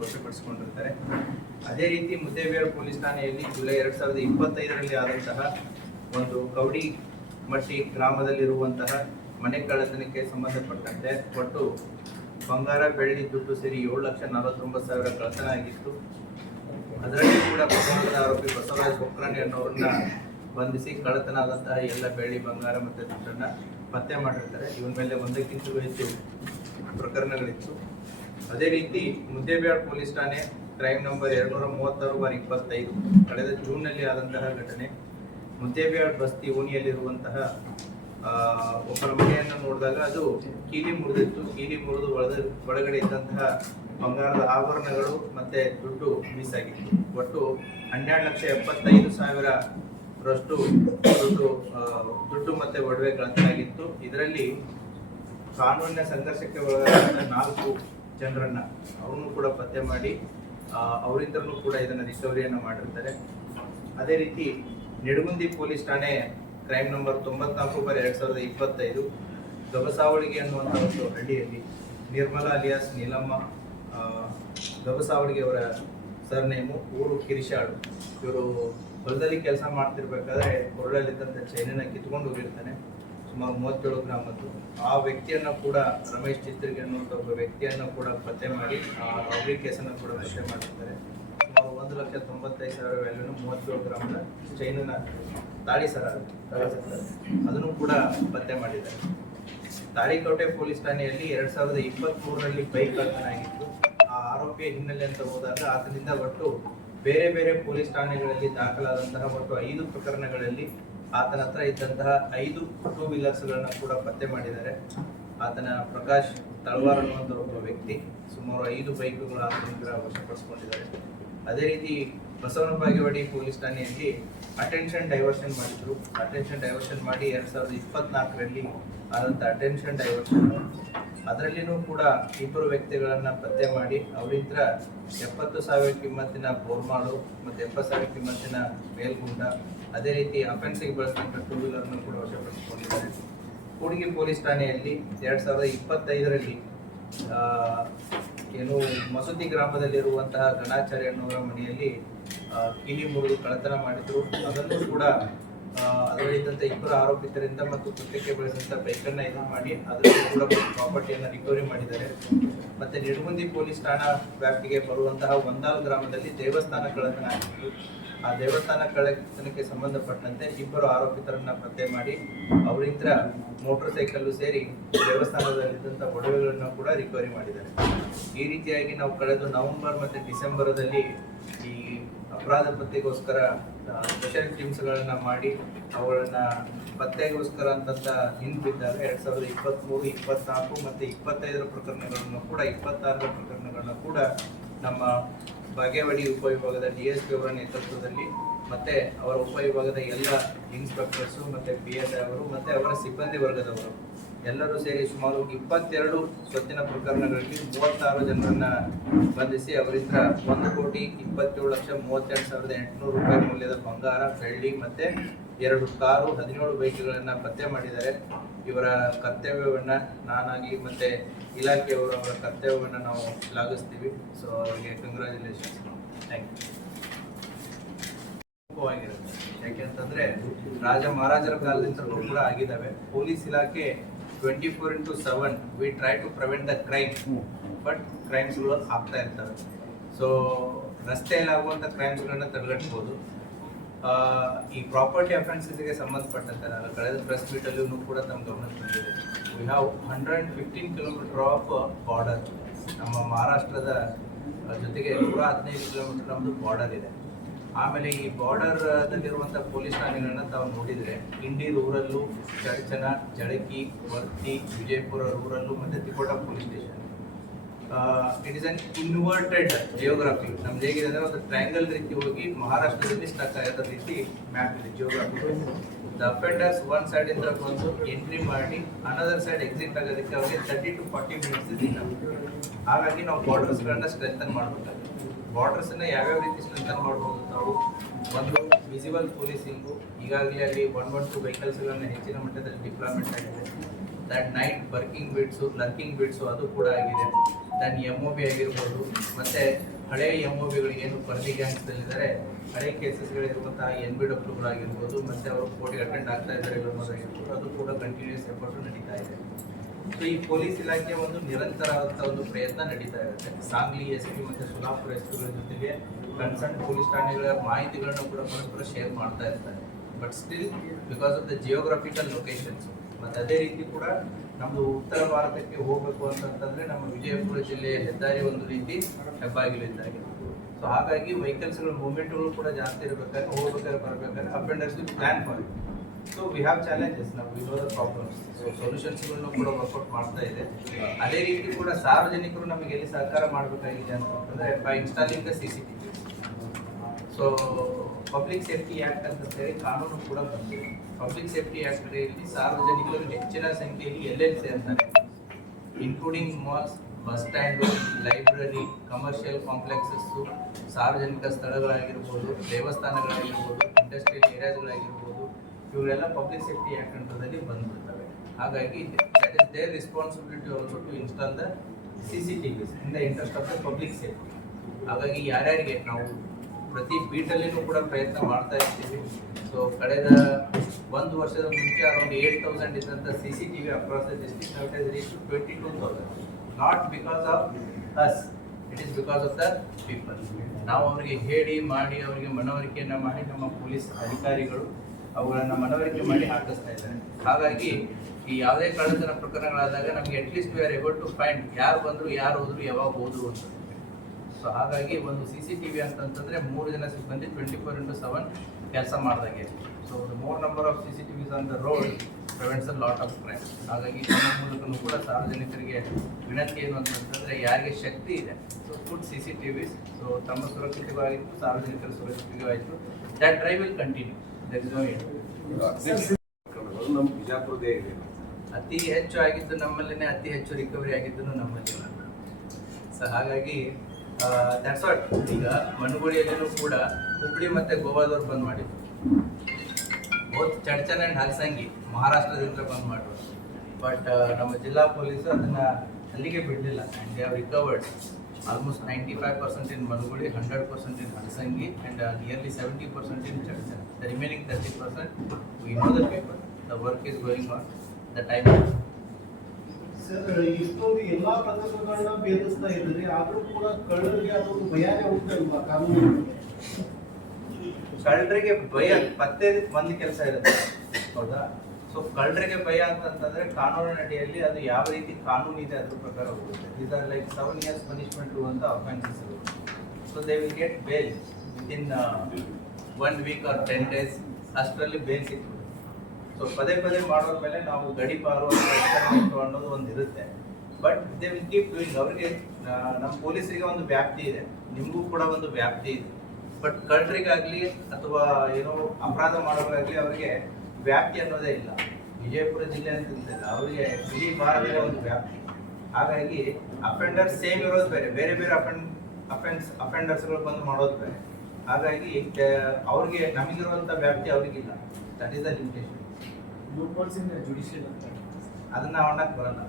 ವಶಪಡಿಸಿಕೊಂಡಿರ್ತಾರೆ. ಅದೇ ರೀತಿ ಮುದ್ದೇಬಿಹಾಳ್ ಪೊಲೀಸ್ ಠಾಣೆಯಲ್ಲಿ ಜುಲೈ 2025ರಲ್ಲಿ ಆದಂತಹ ಒಂದು ಕವಡಿಮಟ್ಟಿ ಗ್ರಾಮದಲ್ಲಿರುವಂತಹ ಮನೆ ಕಳ್ಳತನಕ್ಕೆ ಸಂಬಂಧಪಟ್ಟಂತೆ ಒಟ್ಟು ಬಂಗಾರ, ಬೆಳ್ಳಿ, ದುಡ್ಡು ಸೇರಿ 7,49,000 ಕಳ್ಳತನ ಆಗಿತ್ತು. ಅದರಲ್ಲಿ ಕೂಡ ಪ್ರಕರಣದ ಆರೋಪಿ ಬಸವರಾಜ್ ಬೊಕ್ರಾಣಿ ಅನ್ನೋರನ್ನ ಬಂಧಿಸಿ ಕಳ್ಳತನ ಆದಂತಹ ಎಲ್ಲ ಬೆಳ್ಳಿ, ಬಂಗಾರ ಮತ್ತು ದುಡ್ಡನ್ನ ಪತ್ತೆ ಮಾಡಿರ್ತಾರೆ. ಇವನ ಮೇಲೆ ಒಂದಕ್ಕಿಂತಲೂ ಹೆಚ್ಚು ಪ್ರಕರಣಗಳಿತ್ತು. ಅದೇ ರೀತಿ ಮುದ್ದೇಬಿಹಾಳ್ ಪೊಲೀಸ್ ಠಾಣೆ ಕ್ರೈಮ್ ನಂಬರ್ 236/25 ಕಳೆದ ಜೂನ್ನಲ್ಲಿ ಆದಂತಹ ಘಟನೆ. ಮುದ್ದೇಬಿಹಾಳ್ ಬಸ್ತಿ ಓಣಿಯಲ್ಲಿರುವಂತಹ ಒಬ್ಬರ ಮನೆಯನ್ನು ನೋಡಿದಾಗ ಅದು ಕೀಲಿ ಮುರಿದಿತ್ತು. ಕೀಲಿ ಮುರಿದು ಒಳಗಡೆ ಇದ್ದಂತಹ ಬಂಗಾರದ ಆಭರಣಗಳು ಮತ್ತೆ ದುಡ್ಡು ಮಿಸ್ ಆಗಿತ್ತು. ಒಟ್ಟು 12,75,000ರಷ್ಟು ದುಡ್ಡು ಮತ್ತೆ ಒಡವೆ ಕಳ್ಳತನಾಗಿತ್ತು. ಇದರಲ್ಲಿ ಕಾನೂನಿನ ಸಂಘರ್ಷಕ್ಕೆ ಒಳಗಾದ 4 ಜನರನ್ನ ಅವರನ್ನು ಕೂಡ ಪತ್ತೆ ಮಾಡಿ ಅವರಿಂದಲೂ ಕೂಡ ಇದನ್ನ ರಿಕವರಿಯನ್ನು ಮಾಡಿರ್ತಾರೆ. ಅದೇ ರೀತಿ ನಿಡಗುಂದಿ ಪೊಲೀಸ್ ಠಾಣೆ ಕ್ರೈಮ್ ನಂಬರ್ 94/2025 ಗಬಸಾವಳಿಗೆ ಅನ್ನುವಂಥ ಒಂದು ಹಳ್ಳಿಯಲ್ಲಿ ನಿರ್ಮಲಾ ಅಲಿಯಾಸ್ ನೀಲಮ್ಮ ಗಬಸಾವಳಿಗೆ ಅವರ ಸರ್ನೇಮು, ಊರು ಕಿರಿಶಾಳು. ಇವರು ಹೊಲದಲ್ಲಿ ಕೆಲಸ ಮಾಡ್ತಿರ್ಬೇಕಾದ್ರೆ ಕೊರಳಲ್ಲಿದ್ದಂಥ ಚೈನನ್ನ ಕಿತ್ಕೊಂಡು ಹೋಗಿರ್ತಾನೆ, ಸುಮಾರು 37 ಗ್ರಾಮದ್ದು. ಆ ವ್ಯಕ್ತಿಯನ್ನು ಕೂಡ ರಮೇಶ್ ಚಿತ್ರಿಗೆ ಅನ್ನುವಂಥ ಒಬ್ಬ ವ್ಯಕ್ತಿಯನ್ನು ಕೂಡ ಪತ್ತೆ ಮಾಡಿ ಅವ್ರಿ ಕೇಸನ್ನು ಕೂಡ ಪತ್ತೆ ಮಾಡಿರ್ತಾರೆ. ಸುಮಾರು 1,95,000 ವ್ಯಾಲ್ಯೂನು 37 ಗ್ರಾಮದ ಚೈನನ್ನ ತಾಳಿ ಸರ ಅದನ್ನು ಕೂಡ ಪತ್ತೆ ಮಾಡಿದ್ದಾರೆ. ತಾಳಿಕೋಟೆ ಪೊಲೀಸ್ ಠಾಣೆಯಲ್ಲಿ 2023ರಲ್ಲಿ ಬೈಕ್ ಕಳ್ಳತನ ಆಗಿತ್ತು. ಆ ಆರೋಪಿಯ ಹಿನ್ನೆಲೆ ಅಂತ ಹೋದಾಗ ಆತನಿಂದ ಒಟ್ಟು ಬೇರೆ ಬೇರೆ ಪೊಲೀಸ್ ಠಾಣೆಗಳಲ್ಲಿ ದಾಖಲಾದಂತಹ ಒಟ್ಟು 5 ಪ್ರಕರಣಗಳಲ್ಲಿ ಆತನ ಹತ್ರ ಇದ್ದಂತಹ 5 ಟೂ ವೀಲರ್ಸ್ಗಳನ್ನ ಕೂಡ ಪತ್ತೆ ಮಾಡಿದ್ದಾರೆ. ಆತನ ಪ್ರಕಾಶ್ ತಳವಾರ್ ಅನ್ನುವಂಥ ಒಬ್ಬ ವ್ಯಕ್ತಿ ಸುಮಾರು 5 ಬೈಕ್ಗಳು ಆತನಿಂದ ವಶಪಡಿಸಿಕೊಂಡಿದ್ದಾರೆ. ಅದೇ ರೀತಿ ಬಸವನ ಬಾಗೇವಾಡಿ ಪೊಲೀಸ್ ಠಾಣೆಯಲ್ಲಿ ಅಟೆನ್ಷನ್ ಡೈವರ್ಷನ್ ಮಾಡಿದ್ರು. ಅಟೆನ್ಷನ್ ಡೈವರ್ಷನ್ ಮಾಡಿ 2024ರಲ್ಲಿ ಆದಂಥ ಅಟೆನ್ಷನ್ ಡೈವರ್ಷನ್ ಅದರಲ್ಲಿನೂ ಕೂಡ 2 ವ್ಯಕ್ತಿಗಳನ್ನ ಪತ್ತೆ ಮಾಡಿ ಅವರಿಂದ 70,000 ಕಿಮ್ಮತ್ತಿನ ಬೋರ್ಮಾಳು ಮತ್ತು 70,000 ಕಿಮ್ಮತ್ತಿನ ಮೇಲ್ಗುಂಡ, ಅದೇ ರೀತಿ ಅಫೆನ್ಸಿಗೆ ಬಳಸಿದಂಥ ಟೂ ವೀಲರ್ನ ಕೂಡ ವಶಪಡಿಸಿಕೊಂಡಿದ್ದಾರೆ. ಕೂಡ್ಗಿ ಪೊಲೀಸ್ ಠಾಣೆಯಲ್ಲಿ 2025ರಲ್ಲಿ ಏನು ಮಸೂತಿ ಗ್ರಾಮದಲ್ಲಿರುವಂತಹ ಗಣಾಚಾರ್ಯ ಅನ್ನೋರ ಮನೆಯಲ್ಲಿ ಕೀಲಿ ಮುರಿದು ಕಳ್ಳತನ ಮಾಡಿದ್ರು. ಅದನ್ನು ಕೂಡ ಅದರಲ್ಲಿದ್ದಂಥ 2 ಆರೋಪಿತರಿಂದ ಮತ್ತು ಕೃತ್ಯಕ್ಕೆ ಬಳಸಿದಂಥ ಬೈಕನ್ನು ಇದು ಮಾಡಿ ಅದನ್ನು ಕೂಡ ಪ್ರಾಪರ್ಟಿಯನ್ನು ರಿಕವರಿ ಮಾಡಿದ್ದಾರೆ. ಮತ್ತೆ ನಿಡಗುಂದಿ ಪೊಲೀಸ್ ಠಾಣಾ ವ್ಯಾಪ್ತಿಗೆ ಬರುವಂತಹ ಒಂದಾಲ್ ಗ್ರಾಮದಲ್ಲಿ ದೇವಸ್ಥಾನ ಕಳ್ಳತನ ಆಗಿತ್ತು. ಆ ದೇವಸ್ಥಾನ ಕಳ್ಳತನಕ್ಕೆ ಸಂಬಂಧಪಟ್ಟಂತೆ 2 ಆರೋಪಿತರನ್ನ ಪತ್ತೆ ಮಾಡಿ ಅವರಿಂದ ಮೋಟರ್ ಸೈಕಲ್ ಸೇರಿ ದೇವಸ್ಥಾನದಲ್ಲಿದ್ದಂಥ ಒಡವೆಗಳನ್ನು ಕೂಡ ರಿಕವರಿ ಮಾಡಿದ್ದಾರೆ. ಈ ರೀತಿಯಾಗಿ ನಾವು ಕಳೆದ ನವೆಂಬರ್ ಮತ್ತು ಡಿಸೆಂಬರದಲ್ಲಿ ಈ ಅಪರಾಧ ಪತ್ತೆಗೋಸ್ಕರ ಸ್ಪೆಷಲ್ ಟೀಮ್ಸ್ಗಳನ್ನ ಮಾಡಿ ಅವುಗಳನ್ನ ಪತ್ತೆಗೋಸ್ಕರ ಅಂತಂತ ಹಿಂದಿದ್ದಾಗ 2023, 24 ಮತ್ತು 25ರ ಪ್ರಕರಣಗಳನ್ನು ಕೂಡ 26ರ ಪ್ರಕರಣಗಳನ್ನ ಕೂಡ ನಮ್ಮ ಬಾಗೇವಾಡಿ ಉಪವಿಭಾಗದ DSP ಅವರ ನೇತೃತ್ವದಲ್ಲಿ ಮತ್ತೆ ಅವರ ಉಪವಿಭಾಗದ ಎಲ್ಲ ಇನ್ಸ್ಪೆಕ್ಟರ್ಸು ಮತ್ತು PSI ಅವರು ಮತ್ತು ಅವರ ಸಿಬ್ಬಂದಿ ವರ್ಗದವರು ಎಲ್ಲರೂ ಸೇರಿ ಸುಮಾರು 22 ಸ್ವತ್ತಿನ ಪ್ರಕರಣಗಳಲ್ಲಿ 36 ಜನರನ್ನ ಬಂಧಿಸಿ ಅವರಿಂದ 1,27,32,800 ರೂಪಾಯಿ ಮೌಲ್ಯದ ಬಂಗಾರ, ಬೆಳ್ಳಿ ಮತ್ತೆ 2 ಕಾರು, 17 ಬೈಕ್ಗಳನ್ನ ಪತ್ತೆ ಮಾಡಿದ್ದಾರೆ. ಇವರ ಕರ್ತವ್ಯವನ್ನ ನಾನಾಗಿ ಮತ್ತೆ ಇಲಾಖೆಯವರು ಅವರ ಕರ್ತವ್ಯವನ್ನ ನಾವು ಶ್ಲಾಘಿಸ್ತೀವಿ. ಸೊ ಅವರಿಗೆ ಕಂಗ್ರ್ಯಾಚುಲೇಷನ್ಸ್. Thank you. ಯಾಕೆಂತಂದ್ರೆ ರಾಜ ಮಹಾರಾಜರ ಕಾಲದಿಂದಲೂ ಕೂಡ ಆಗಿದ್ದಾವೆ. ಪೊಲೀಸ್ ಇಲಾಖೆ 24/7 we try to prevent the crime, but ಕ್ರೈಮ್ಸ್ಗಳು ಆಗ್ತಾ ಇರ್ತವೆ. ಸೊ ರಸ್ತೆಯಲ್ಲಿ ಆಗುವಂಥ ಕ್ರೈಮ್ಸ್ಗಳನ್ನ ತಡೆಗಟ್ಟಬಹುದು. ಈ ಪ್ರಾಪರ್ಟಿ ಅಫೆನ್ಸಸ್ಗೆ ಸಂಬಂಧಪಟ್ಟಂತೆ ನಾನು ಕಳೆದ ಪ್ರೆಸ್ ಮೀಟಲ್ಲೂ ಕೂಡ ತಮ್ಮ ಗಮನಕ್ಕೆ ಬಂದಿದೆ. We have 115 kilometre of border. ನಮ್ಮ ಮಹಾರಾಷ್ಟ್ರದ ಜೊತೆಗೆ 115 ಕಿಲೋಮೀಟರ್ ನಮ್ಮದು ಬಾರ್ಡರ್ ಇದೆ. ಆಮೇಲೆ ಈ ಬಾರ್ಡರ್ದಲ್ಲಿರುವಂಥ ಪೊಲೀಸ್ ಠಾಣೆಗಳನ್ನ ತಾವು ನೋಡಿದರೆ ಇಂಡಿ ರೂರಲ್ಲು, ಚಡಚನ, ಜಳಕಿ, ವರ್ತಿ, ವಿಜಯಪುರ ರೂರಲ್ಲು ಮತ್ತು Tikota police station. It is an inverted geography. ನಮ್ದು ಹೇಗಿದೆ ಅಂದರೆ ಒಂದು ಟ್ರಯಾಂಗಲ್ ರೀತಿ ಹೋಗಿ ಮಹಾರಾಷ್ಟ್ರದಲ್ಲಿ ಸ್ಟಕ್ ಆಗೋ ರೀತಿ ಮ್ಯಾಪ್ ಇದೆ ಜಿಯೋಗ್ರಫಿ. ದ ಅಫೆಂಡರ್ಸ್ ಒನ್ ಸೈಡಿಂದ ಬಂದು ಎಂಟ್ರಿ ಮಾಡಿ ಅನದರ್ ಸೈಡ್ ಎಕ್ಸಿಟ್ ಆಗೋದಕ್ಕೆ ಅವರಿಗೆ 30 to 40 ಮಿನಿಟ್ಸ್ ಇದೆ. ಹಾಗಾಗಿ ನಾವು ಬಾರ್ಡರ್ಸ್ಗಳನ್ನ ಸ್ಟ್ರೆಂಥನ್ ಮಾಡಬೇಕಾಗುತ್ತೆ. ಬಾರ್ಡರ್ಸನ್ನ ಯಾವ್ಯಾವ ರೀತಿ ಸ್ಟ್ರೆಂಥನ್ ಮಾಡ್ಬೋದು ನಾವು? ಒಂದು ವಿಸಿಬಲ್ ಪೊಲೀಸಿಂಗು, ಈಗಾಗಲೇ ಅಲ್ಲಿ 112 ವೆಹಿಕಲ್ಸ್ಗಳನ್ನ ಹೆಚ್ಚಿನ ಮಟ್ಟದಲ್ಲಿ ಡಿಪ್ಲಾಯ್ಮೆಂಟ್ ಆಗಿದೆ. ದಟ್ ನೈಟ್ ಲರ್ಕಿಂಗ್ ಬಿಟ್ಸು ಅದು ಕೂಡ ಆಗಿದೆ. ದೆನ್ MOB ಆಗಿರ್ಬೋದು, ಮತ್ತು ಹಳೆಯ MOBಗಳಿಗೆ ಏನು ಪರ್ದಿ ಗ್ಯಾಂಗ್ಸ್ದಲ್ಲಿದ್ದಾರೆ, ಹಳೆ ಕೇಸಸ್ಗಳಿರುವಂತಹ NBWಗಳಾಗಿರ್ಬೋದು, ಮತ್ತು ಅವರು ಕೋರ್ಟಿಗೆ ಅಟೆಂಡ್ ಆಗ್ತಾ ಇದ್ದಾರೆ ಅನ್ನೋದಾಗಿರ್ಬೋದು, ಅದು ಕೂಡ ಕಂಟಿನ್ಯೂಸ್ ಎಫರ್ಟು ನಡೀತಾ ಇದೆ. ಸೊ ಈ ಪೊಲೀಸ್ ಇಲಾಖೆ ಒಂದು ನಿರಂತರವಾದಂಥ ಒಂದು ಪ್ರಯತ್ನ ನಡೀತಾ ಇರುತ್ತೆ. ಸಾಂಗ್ಲಿ SP ಮತ್ತು ಸೋಲಾಪುರ SPಗಳ ಜೊತೆಗೆ ಕನ್ಸರ್ನ್ ಪೊಲೀಸ್ ಠಾಣೆಗಳ ಮಾಹಿತಿಗಳನ್ನು ಕೂಡ ಪರಸ್ಪರ ಶೇರ್ ಮಾಡ್ತಾ ಇರ್ತಾರೆ. But still because of the geographical locations, ಮತ್ತು ಅದೇ ರೀತಿ ಕೂಡ ನಮ್ಮದು ಉತ್ತರ ಭಾರತಕ್ಕೆ ಹೋಗಬೇಕು ಅಂತಂತಂದರೆ ನಮ್ಮ ವಿಜಯಪುರ ಜಿಲ್ಲೆಯ ಹೆದ್ದಾರಿ ಒಂದು ರೀತಿ ಹೆಬ್ಬಾಗಿಲಿದ್ದಾಗೆ. ಸೊ ಹಾಗಾಗಿ ವೆಹಿಕಲ್ಸ್ಗಳ ಮೂವ್ಮೆಂಟ್ಗಳು ಕೂಡ ಜಾಸ್ತಿ ಇರಬೇಕಾದ್ರೆ, ಹೋಗ್ಬೇಕಾದ್ರೆ ಬರಬೇಕಾದ್ರೆ ಅಪ್ ಆ್ಯಂಡ್ ಡೌನ್ಸ್ ಪ್ಲ್ಯಾನ್ ಮಾಡಿ. ಸೊ ವಿ ಹ್ಯಾವ್ ಚಾಲೆಂಜಸ್, ನಾವು we know the problems. So ಸೊಲ್ಯೂಷನ್ಸ್ಗಳನ್ನು ಕೂಡ ವರ್ಕೌಟ್ ಮಾಡ್ತಾ ಇದೆ. ಅದೇ ರೀತಿ ಕೂಡ ಸಾರ್ವಜನಿಕರು ನಮಗೆ ಎಲ್ಲಿ ಸಹಕಾರ ಮಾಡಬೇಕಾಗಿದೆ ಅಂತಂದರೆ by installing the CCTV. So public safety act ಅಂತ ಹೇಳಿ ಕಾನೂನು ಕೂಡ ಬಂದಿದೆ. ಪಬ್ಲಿಕ್ ಸೇಫ್ಟಿ ಆ್ಯಕ್ಟ್ ಅಡಿಯಲ್ಲಿ ಸಾರ್ವಜನಿಕರು ಹೆಚ್ಚಿನ ಸಂಖ್ಯೆಯಲ್ಲಿ ಎಲ್ಲೆಲ್ಲಿ ಸೇರ್ತಾರೆ, including malls, bus stand, library, commercial complexes, ಸಾರ್ವಜನಿಕ ಸ್ಥಳಗಳಾಗಿರ್ಬೋದು, ದೇವಸ್ಥಾನಗಳಾಗಿರ್ಬೋದು, ಇಂಡಸ್ಟ್ರಿಯಲ್ ಏರಿಯಾಸ್ಗಳಾಗಿರ್ಬೋದು, ಇವರೆಲ್ಲ ಪಬ್ಲಿಕ್ ಸೇಫ್ಟಿ ಆ್ಯಕ್ಟ್ ಅಂತದಲ್ಲಿ ಬಂದ್ಬಿಡ್ತವೆ. ಹಾಗಾಗಿ that is their responsibility also to install the CCTVs in the interest of the public safety. ಹಾಗಾಗಿ ಯಾರ್ಯಾರಿಗೆ ನಾವು ಪ್ರತಿ ಬೀಟಲ್ಲಿನೂ ಕೂಡ ಪ್ರಯತ್ನ ಮಾಡ್ತಾ ಇರ್ತೀವಿ. ಸೊ ಕಳೆದ ಒಂದು ವರ್ಷದ ಮುಂಚೆ ಅರೌಂಡ್ 8,000 ಇದ್ದಂಥ CCTV across the district now it has reach to 22,000. Not because of us, it is because of the people. ನಾವು ಅವರಿಗೆ ಹೇಳಿ ಮಾಡಿ ಅವರಿಗೆ ಮನವರಿಕೆಯನ್ನು ಮಾಡಿ ನಮ್ಮ ಪೊಲೀಸ್ ಅಧಿಕಾರಿಗಳು ಅವುಗಳನ್ನು ಮನವರಿಕೆ ಮಾಡಿ ಹಾಕಿಸ್ತಾ ಇದ್ದಾರೆ. ಹಾಗಾಗಿ ಈ ಯಾವುದೇ ಕಳ್ಳತನ ಪ್ರಕರಣಗಳಾದಾಗ ನಮಗೆ at least we are able to find ಯಾರು ಬಂದರು, ಯಾರು ಹೋದ್ರು, ಯಾವಾಗ ಹೋದ್ರು ಅಂತ. ಸೊ ಹಾಗಾಗಿ ಒಂದು CCTV ಅಂತಂತಂದರೆ 3 ಜನ ಸಿಬ್ಬಂದಿ 24/7 ಕೆಲಸ ಮಾಡಿದಂಗೆ. So the more number of CCTVs on the road prevents a lot of crime. ಹಾಗಾಗಿ ನಮ್ಮ ಮೂಲಕನೂ ಕೂಡ ಸಾರ್ವಜನಿಕರಿಗೆ ವಿನಂತಿ ಏನು ಅಂತಂತಂದರೆ ಯಾರಿಗೆ ಶಕ್ತಿ ಇದೆ ಸೊ ಫುಡ್ CCTVs. ಸೊ ತಮ್ಮ ಸುರಕ್ಷಿತವಾಯಿತು, ಸಾರ್ವಜನಿಕರ ಸುರಕ್ಷಿತವಾಯಿತು. That drive will continue. That is no end. ನಮ್ಮ ಬಿಜಾಪುರದೇ ಇದೆ. ಅತಿ ಹೆಚ್ಚು ಆಗಿದ್ದು ನಮ್ಮಲ್ಲೇ, ಅತಿ ಹೆಚ್ಚು ರಿಕವರಿ ಆಗಿದ್ದು ನಮ್ಮಲ್ಲಿ. ಸೊ ಹಾಗಾಗಿ ದಟ್ಸ್ ವಾಟ್. ಈಗ ಮನುಗುಳಿಯಲ್ಲೂ ಕೂಡ ಹುಬ್ಳಿ ಮತ್ತು ಗೋವಾದವ್ರು ಬಂದ್ ಮಾಡಿದ್ರು. ಬೋತ್ ಚಡ್ಚನ್ ಆ್ಯಂಡ್ ಹಲಸಂಗಿ ಮಹಾರಾಷ್ಟ್ರದಿಂದ ಬಂದ್ ಮಾಡಿದ್ರು. ಬಟ್ ನಮ್ಮ ಜಿಲ್ಲಾ ಪೊಲೀಸರು ಅದನ್ನು ಅಲ್ಲಿಗೆ ಬಿಡಲಿಲ್ಲ. And they have recovered almost 95% in Manugudi, 100% in Halsangi, and nearly 70% in Chadchan. The remaining 30%, we know the people, the work is going on, the time is. Sir, ಇಷ್ಟೊಂದು ಎಲ್ಲಾ ಪ್ರಕರಣಗಳನ್ನ ಭೇದಿಸ್ತಾ ಇದ್ದಾರೆ, ಆದರೂ ಕೂಡ ಕಳ್ಳರಿಗೆ ಅದೊಂದು ಭಯನೇ ಹೋಗ್ತಲ್ವಾ ಕಾನೂನು? ಕಳ್ಳರಿಗೆ ಭಯ ಪತ್ತೆ ಒಂದು ಕೆಲಸ ಇರುತ್ತೆ, ಹೌದಾ? ಸೊ ಕಳ್ಳರಿಗೆ ಭಯ ಅಂತಂತಂದ್ರೆ ಕಾನೂನಿನ ಅಡಿಯಲ್ಲಿ ಅದು ಯಾವ ರೀತಿ ಕಾನೂನು ಇದೆ ಅದ್ರ ಪ್ರಕಾರ ಹೋಗುತ್ತೆ. These are like 7 years punishment ಅಂತ offences. So they will get bail within 1 week or 10 days. ಅಷ್ಟರಲ್ಲಿ ಬೇಲ್ ಸಿಗ್ತದೆ. ಸೊ ಪದೇ ಪದೇ ಮಾಡೋದ್ರ ಮೇಲೆ ನಾವು ಗಡಿಪಾರು ಅನ್ನೋದು ಒಂದು ಇರುತ್ತೆ. But they will keep doing. ಅವರಿಗೆ ನಮ್ಮ ಪೊಲೀಸರಿಗೆ ಒಂದು ವ್ಯಾಪ್ತಿ ಇದೆ, ನಿಮಗೂ ಕೂಡ ಒಂದು ವ್ಯಾಪ್ತಿ ಇದೆ. ಬಟ್ ಕಳ್ಳರಿಗಾಗಲಿ ಅಥವಾ ಏನೋ ಅಪರಾಧ ಮಾಡೋರಾಗಲಿ ಅವರಿಗೆ ವ್ಯಾಪ್ತಿ ಅನ್ನೋದೇ ಇಲ್ಲ. ವಿಜಯಪುರ ಜಿಲ್ಲೆ ಅಂತಂತಿಲ್ಲ, ಅವರಿಗೆ ಇಡೀ ಭಾರತದ ಒಂದು ವ್ಯಾಪ್ತಿ. ಹಾಗಾಗಿ ಅಫೆಂಡರ್ ಸೇಮ್ ಇರೋದು ಬೇರೆ, ಬೇರೆ ಬೇರೆ ಅಫೆಂಡರ್ಸ್ಗಳು ಬಂದು ಮಾಡೋದು ಬೇರೆ. ಹಾಗಾಗಿ ಅವ್ರಿಗೆ ನಮಗಿರುವಂಥ ವ್ಯಾಪ್ತಿ ಅವ್ರಿಗಿಲ್ಲ. That is the limitation. ಅದನ್ನ ಅವಣ್ಣಕ್ಕೆ ಬರಲ್ಲ.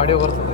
ಆಡಿಯೋ ಬರ್ತದೆ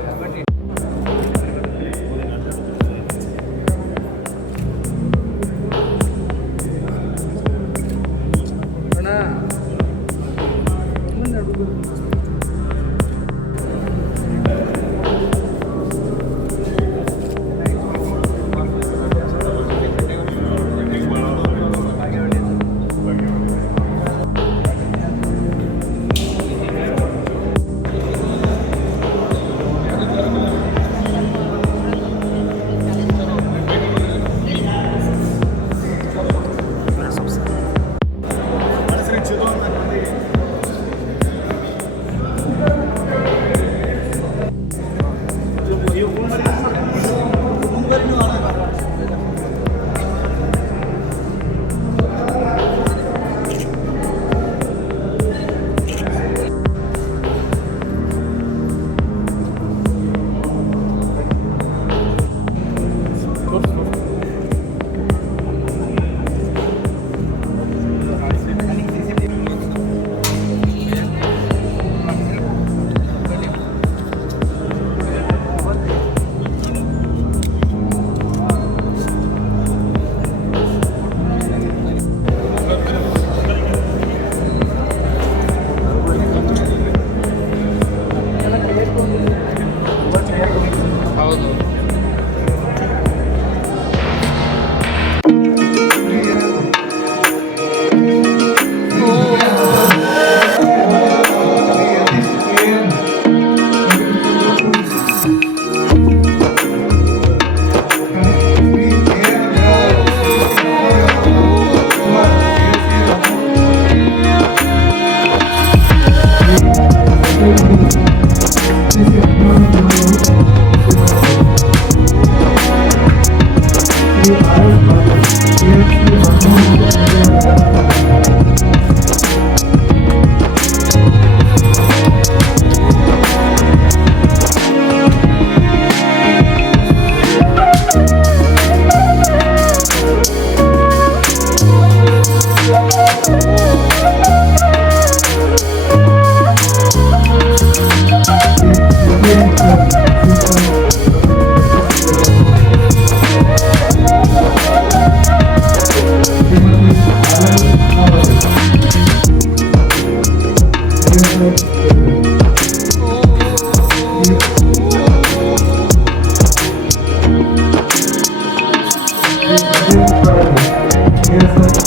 ಹೌದು. Yes, sir.